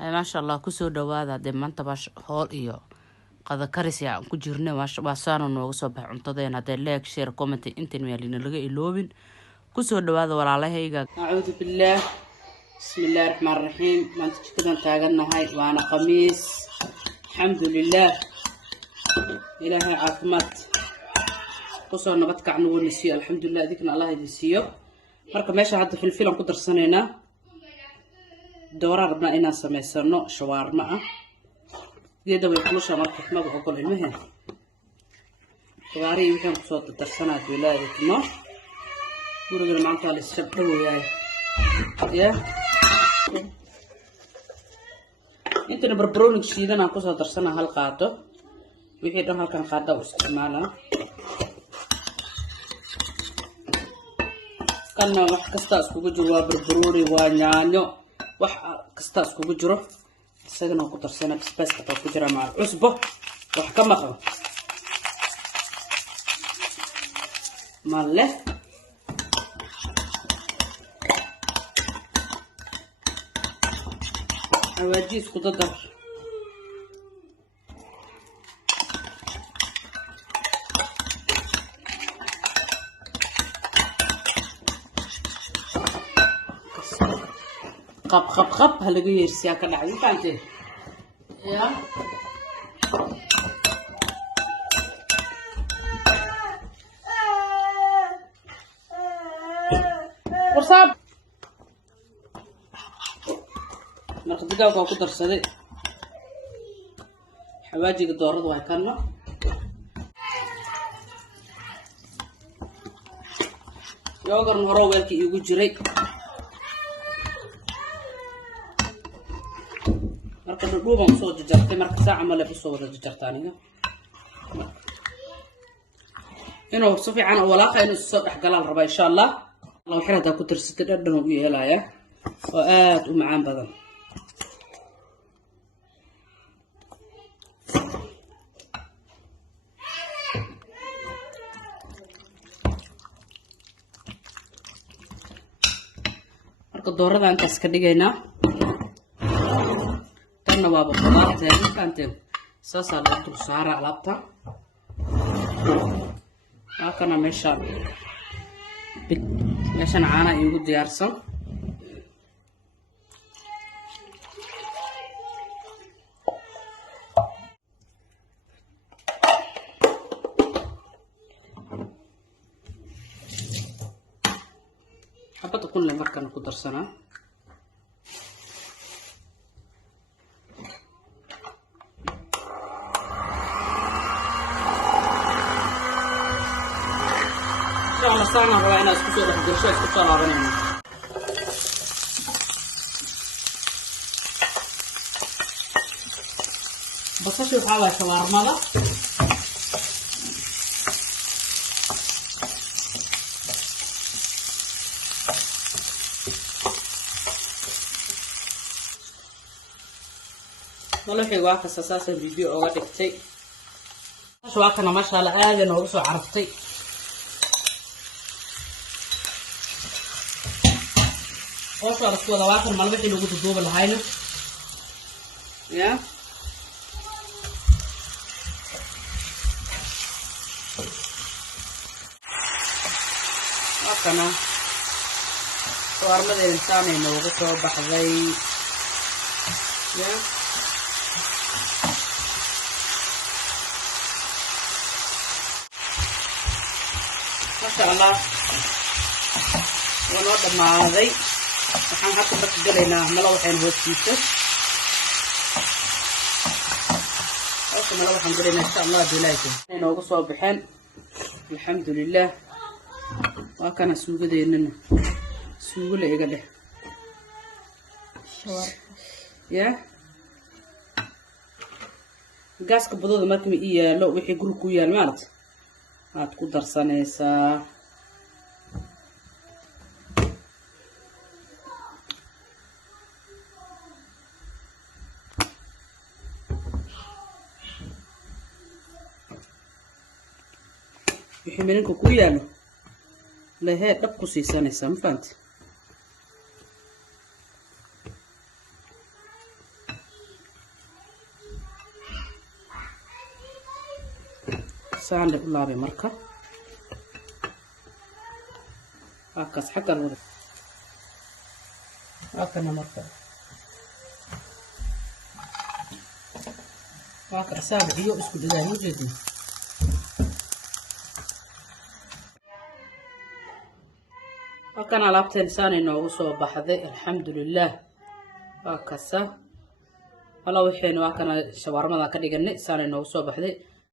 ما شاء الله كسو دوادا دي مانتا باش هول إيو قد كاريسي عن كجيرني واسانو نوغسو بحنطدين هادا لايك شير كومنتي انتين ميالين لغا إلوبين كسو دوادا ورالاها إيغا أعوذ بالله بسم الله الرحمن الرحيم ما انت كده تاغلنا هاي وانا قميص الحمد لله إلهي عافمات كسو نبتك عنو ونسيو الحمد لله ذيكنا الله يدسيو marka meesha hadda filfilan ku darsanayna doorar rabna inaan sameysano shawarma ah iyada way kulusha marka ma ogol ilmaha shawaari waxaan ku soo darsanaa wiilaadkimo guriga maanta la isku dhaweeyay ya inta barbarooni shiidan aan ku soo darsanaa hal qaado wixii dhan halkan qaado u isticmaalaa أنا wax kasta iskugu jiro waa barbarooni waa yaanyo wax kasta iskugu jiro isagana ku tarsana basbaas ka ku jira ma cusbo wax ka maqan malle awaaji isku dadar خب هلقي يرسيا كده عايز انت يا ورصاب marka digaaga ku darsaday xawaajiga dooradu way kana yoogarn hore weelkii igu jiray marka dhuuban soo jartay marka saaca ma la soo wada jartaaniga inuu si fiican oo walaaqa inuu soo dhaxgalaan raba insha Allah Allah xirada ku tirsatay dhadhan uu yeelaya oo aad u macaan badan marka doorada intaas ka dhigaynaa نواب الخضار زين كانتين ساسا لطل سارة علبتا هاكنا ميشان عانا يوجو ديارسن حبا تكون لمركا نقدر سنة أنا صانع رأينا اسكتوا ده الجرشة اسكتوا لعبنا بس شو حاول شوارما ده والله في واقع أساسا الفيديو أوقات كتير شو أكنا ما شاء الله آل إنه بس عرفتي وصل رسول الله واخر ما لبحي لوجود الضوء الهاينة يا وكنا صور مدى الإنسان إنه وقته بحذي يا ما شاء الله ونوضع مع هذي waxaan hadda bad galaynaa mala waxaan hoostiisa mala waxaan galaynaa insha Allah bilaayka inoogu soo baxeen alxamdulillah waa kana suugadeennana suugo la iga dheh ya gaaska badooda markii ii yaalo wixii guri ku yaal maarad aad ku darsanaysaa wixii meelka ku yaalo lehe dab ku siisanaysaa ma fahanti سان لابي مركب هكذا حق الورد هكذا مركب هكذا أسابع هيو اسكو دانو جدي هكذا لابتين ساني نوغسو بحذي الحمد لله هكذا هلا وحين وكان شاورما كدغني ساني نوغسو بحذي